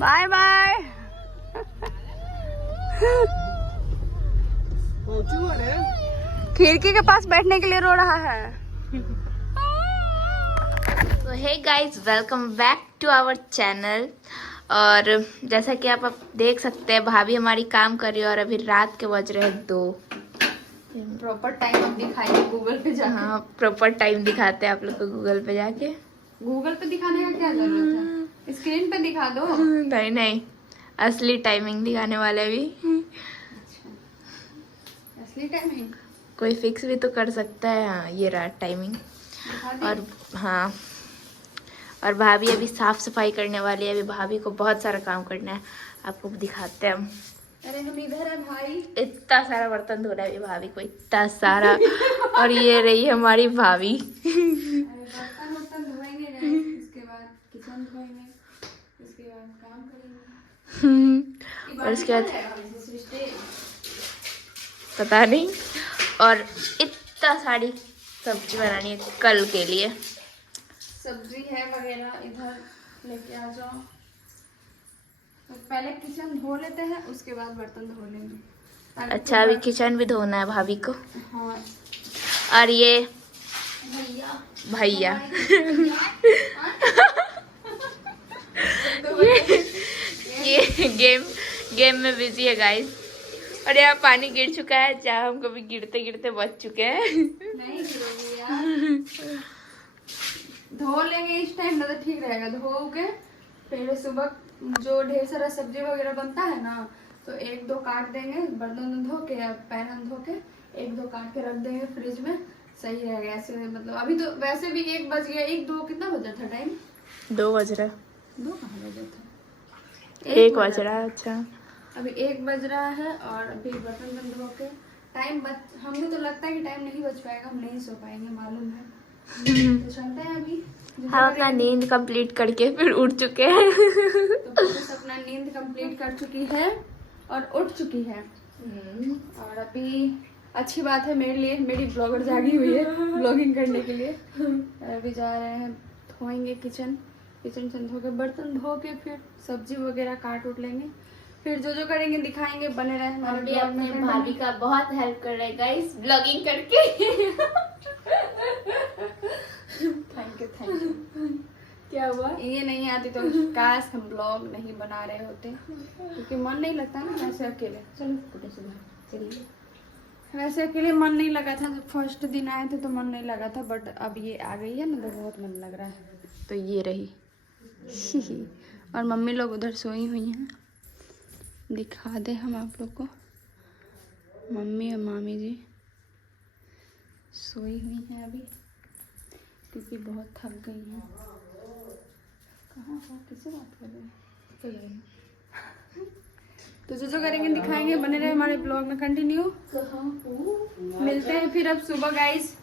Bye bye. खिड़की के पास बैठने के लिए रो रहा है। तो hey guys, welcome back to our channel. और जैसा कि आप देख सकते हैं, भाभी हमारी काम कर रही है और अभी रात के बज रहे हैं 2। प्रॉपर टाइम अब दिखाइए गूगल पे जाके। हाँ, प्रॉपर टाइम दिखाते हैं आप लोग को गूगल पे जाके। गूगल पे दिखाने का क्या जरूरत है, स्क्रीन पे दिखा दो। नहीं नहीं, असली टाइमिंग दिखाने वाले भी। असली टाइमिंग कोई फिक्स भी तो कर सकता है। हाँ, ये रहा टाइमिंग। और हाँ, और भाभी अभी साफ सफाई करने वाली है। अभी भाभी को बहुत सारा काम करना है, आपको दिखाते हैं हम। अरे हम इधर है भाई। इतना सारा बर्तन धोना है अभी भाभी को, इतना सारा। और ये रही हमारी भाभी। बर्तन धोएंगे, इसके बाद किचन धोएंगे, इसके बाद काम करेंगे। और उसके बाद पता नहीं। और इतना सारी सब्जी बनानी है कल के लिए। सब्जी है वगैरह, इधर लेके आ जाओ। तो पहले किचन धो लेते हैं, उसके बाद बर्तन धो लेंगे। अच्छा, अभी किचन भी धोना है भाभी को। हाँ। और ये भैया ये गेम में बिजी है गाइस। और यहाँ पानी गिर चुका है, जहाँ हम कभी गिरते गिरते बच चुके हैं। नहीं गिरोगी यार। धो लेंगे इस टाइम ना, तो ठीक रहेगा। धो के फिर सुबह जो ढेर सारा सब्जी वगैरह बनता है ना, तो 1-2 काट देंगे, बर्तन धो के या पैन धो के 1-2 काट के रख देंगे फ्रिज में। सही रहेगा ऐसे। मतलब अभी तो वैसे भी 1 बज गया। 1-2 कितना बजा था टाइम? 2 बज रहा है। 2 कहाँ बजा था? 1 बज रहा है। अच्छा, अभी 1 बज रहा है और अभी बर्तन धो के टाइम बच। हमें तो लगता है कि टाइम नहीं बच पाएगा, हम नहीं सो पाएंगे, मालूम है। तो चलते हैं अभी। हम अपना नींद कंप्लीट करके फिर उठ चुके हैं। तो पुलिस अपना नींद कंप्लीट कर चुकी है और उठ चुकी है। और अभी अच्छी बात है मेरे लिए, मेरी ब्लॉगर जागी हुई है ब्लॉगिंग करने के लिए। अभी जा रहे हैं, धोएंगे किचन धो के, बर्तन धो के फिर सब्जी वगैरह काट उठ लेंगे। फिर जो जो करेंगे दिखाएंगे, बने रहे हमारे ब्लॉग अपने में। भाभी का बहुत हेल्प कर रहे हैं गाइस ब्लॉगिंग करके। Thank you. क्या हुआ? ये नहीं आती तो काश हम ब्लॉग नहीं बना रहे होते, क्योंकि मन नहीं लगता ना वैसे अकेले। चलिए, वैसे अकेले मन नहीं लगा था। जब फर्स्ट दिन आए थे तो मन नहीं लगा था, बट अब ये आ गई है ना तो बहुत मन लग रहा है। तो ये रही। और मम्मी लोग उधर सोई हुई हैं, दिखा दे हम आप लोग को। मम्मी और मामी जी सोई हुई हैं अभी, क्योंकि बहुत थक गई हैं। कहाँ किससे बात कर रहे हैं? तो जो करेंगे दिखाएंगे, बने रहे हमारे ब्लॉग में कंटिन्यू। मिलते हैं फिर अब सुबह गाइस,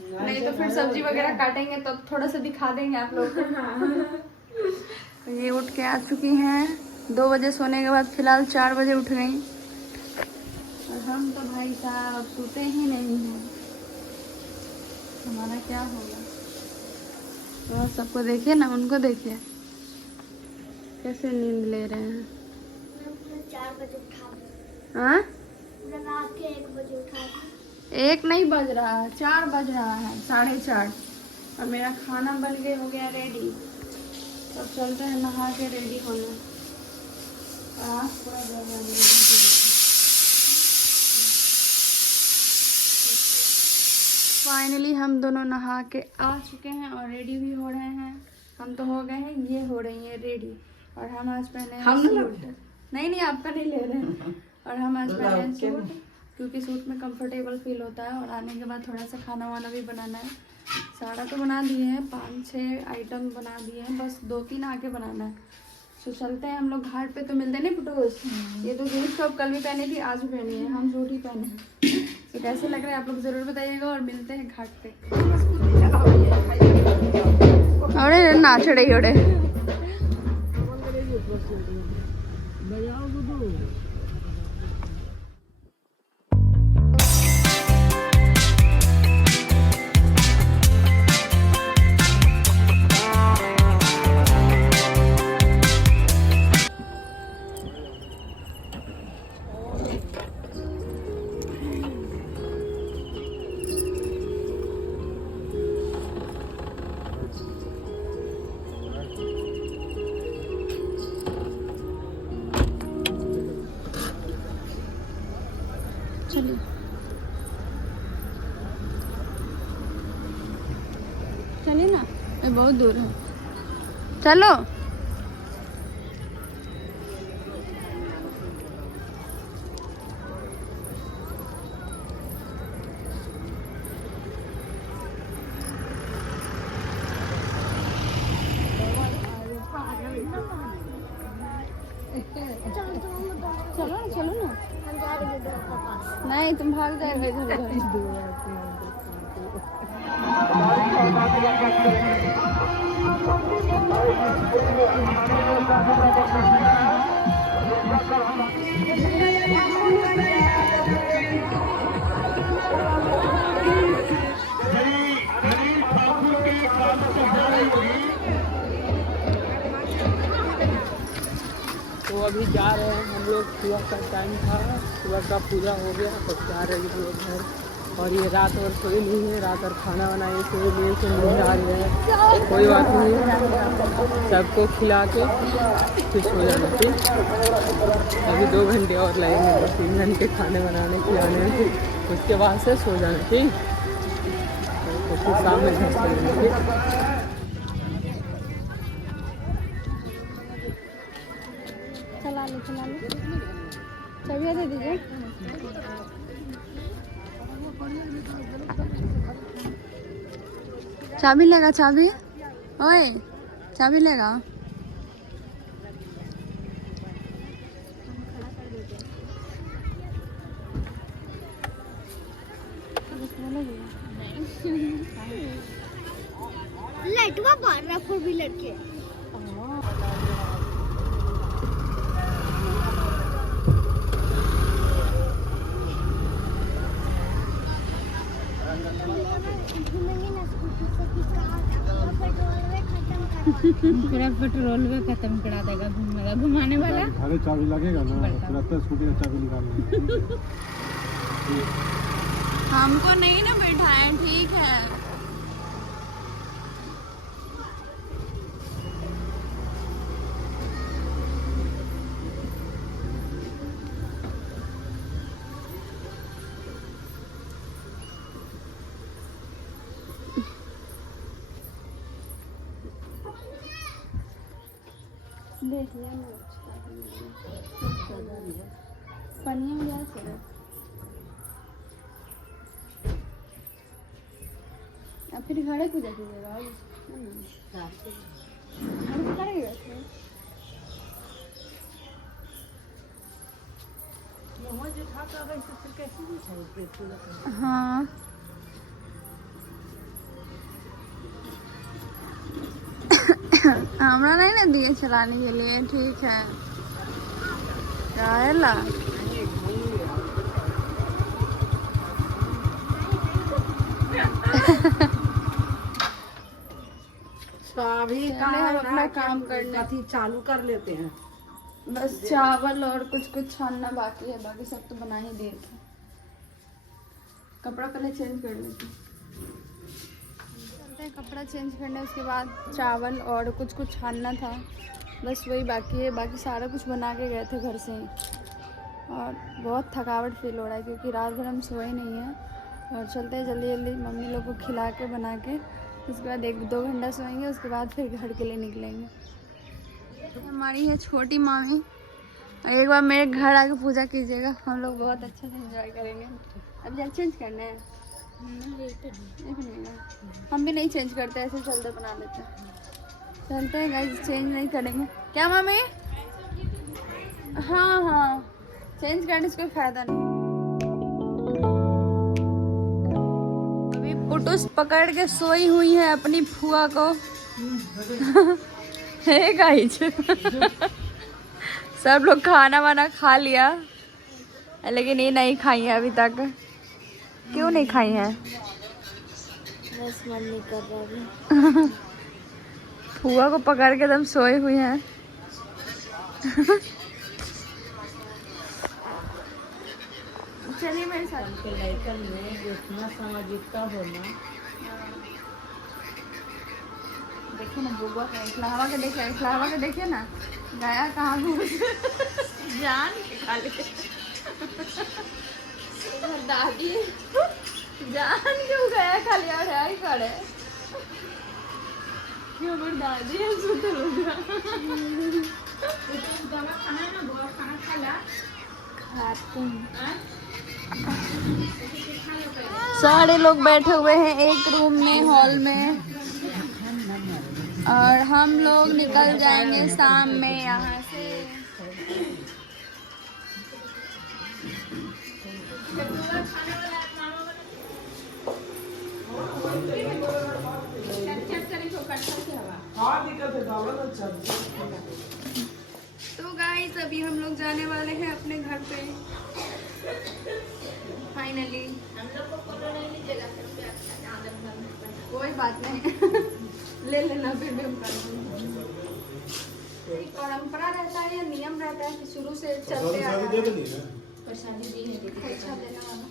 नहीं तो फिर सब्जी वगैरह काटेंगे तब थोड़ा सा दिखा देंगे आप लोग को। तो ये उठ के आ चुकी हैं 2 बजे सोने के बाद, फिलहाल 4 बजे उठ गई। और हम तो भाई साहब अब सोते ही नहीं हैं, हमारा क्या होगा। तो सबको देखिए ना, उनको देखिए कैसे नींद ले रहे हैं। 4 बजे उठा। हाँ, 1 बजे उठा। 1 नहीं बज रहा है, 4 बज रहा है, 4:30। और मेरा खाना बन के हो गया रेडी। तब चलते हैं नहा के रेडी होने। फाइनली हम दोनों नहा के आ चुके हैं और रेडी भी हो रहे हैं। हम तो हो गए हैं, ये हो रही है रेडी। और हम आज पहने हैं सूट। नहीं आपका नहीं ले रहे हैं। और हम आज पहने हैं सूट, क्योंकि सूट में कंफर्टेबल फील होता है। और आने के बाद थोड़ा सा खाना वाना भी बनाना है। सारा तो बना दिए हैं, 5-6 आइटम बना दिए हैं, बस 2-3 आके बनाना है। तो चलते हैं हम लोग घाट पे। तो मिलते नहीं पुटोस। ये तो जीन्स टॉप कल भी पहनी थी, आज भी पहनी है, हम सूट ही पहने हैं। तो कैसे लग रहा है आप लोग जरूर बताइएगा। और मिलते हैं घाट पे। अरे नाच रही ओड़े। बहुत दूर है। चलो चलो ना, चलो ना। हम जा रहे हैं डॉक्टर के पास। नहीं तुम भाग जाएगा इधर उधर। तो अभी जा रहे हैं हम लोग, सुबह का टाइम था, सुबह का पूजा हो गया, तो जा रहे हैं हम लोग घर। और ये रात और सोई नहीं है, रात और खाना बनाए सोई नहीं से नींद आ रही है। कोई बात नहीं, सबको खिला के फिर सो जाना। ठीक, अभी 2 घंटे और लगेंगे, तो 3 घंटे खाने बनाने खिलाने में, उसके बाद से सो जाना। ठीक, तो फिर शाम में घर चलेंगे। ठीक, चला लो चाबी दे दीजिए। चाबी लेगा, चाबी ओए चाबी लेगा। लाइटवा बार रहा 4 व्हीलर के। पूरा पेट्रोल में खत्म करा देगा घूमेगा घुमाने वाला। अरे चाबी लगेगा ना, तुरंत स्कूटी का चाबी निकाल। हमको नहीं ना बैठाए, ठीक है। देख लिया पनिया में जा सर। अब फिर घरे पूजा कीजिएगा, घर पे करेंगे वैसे। हाँ हमरा नहीं ना दिए चलाने के लिए, ठीक है। काहेला अभी हम अपना काम करने चालू कर लेते हैं। बस चावल और कुछ छानना बाकी है, बाकी सब तो बना ही दिए थे। कपड़ा पहले चेंज कर लेते हैं, कपड़ा चेंज करने उसके बाद चावल और कुछ छानना था, बस वही बाकी है। बाकी सारा कुछ बना के गए थे घर से ही, और बहुत थकावट फील हो रहा है क्योंकि रात भर हम सोए नहीं हैं। और चलते हैं जल्दी जल्दी मम्मी लोग को खिला के बना के, उसके बाद 1-2 घंटा सोएंगे, उसके बाद फिर घर के लिए निकलेंगे। हमारी है छोटी मामी, एक बार मेरे घर आके पूजा कीजिएगा, हम लोग बहुत अच्छे से एंजॉय करेंगे। अब जब चेंज करना है हम भी नहीं चेंज करते, ऐसे चलते बना लेते हैं। चलते हैं गाइस, चेंज नहीं करेंगे क्या मामी? हाँ चेंज करने से कोई फायदा नहीं। अभी पुटुस पकड़ के सोई हुई है अपनी फुआ को। हे गाइस सब लोग खाना वाना खा लिया, लेकिन ये नहीं खाई है अभी तक। क्यों नहीं खाई है? बस मन नहीं कर रहा अभी। फुआ को पकड़ के एकदम सोई हुई है। चलिए मेरे साथ। इतना सामाजिकता होना, देखिए ना बुआ का इस्लामा के देखिए, इस्लामा के देखिए ना गया कहाँ जान के खा ले। दादी जान क्यों गया खाली और है ही खड़े। देखिए हमारे दादी है सुतल होगा। सारे लोग बैठे हुए हैं एक रूम में हॉल में और हम लोग निकल जाएंगे शाम में यहाँ से। तो गाइस अभी हम लोग जाने वाले हैं अपने घर पे फाइनली। हम लोग को फोटो नहीं लीजिएगा, कोई बात नहीं ले लेना फिर भी हम कर देंगे। परंपरा रहता है या नियम रहता है कि शुरू से चलते आ रहा है। प्रसादी दी है दीदी। अच्छा देना वाला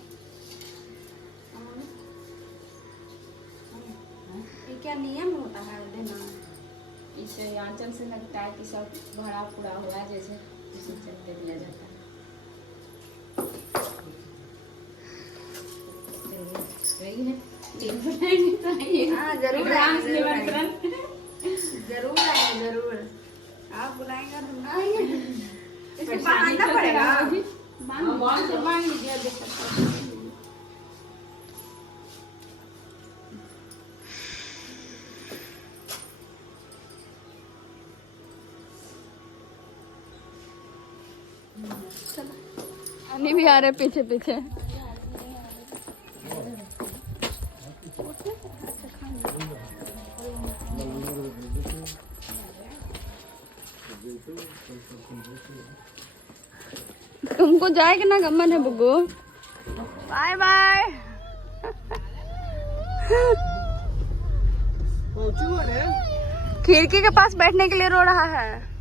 ये क्या नियम होता है देना? इसे आंचल से लगता है कि सब भरा पूरा हुआ है, जैसे इसे चलते दिया जाता है। हाँ जरूर आएंगे, जरूर आएंगे, जरूर आप बुलाएंगे तो हम आएंगे। इसको बांधना पड़ेगा। बांध लीजिए देखो। अन्नी भी आ रहे पीछे पीछे। तुमको जाएगा ना गमन है बुग्गू। Bye bye. खिड़की के पास बैठने के लिए रो रहा है।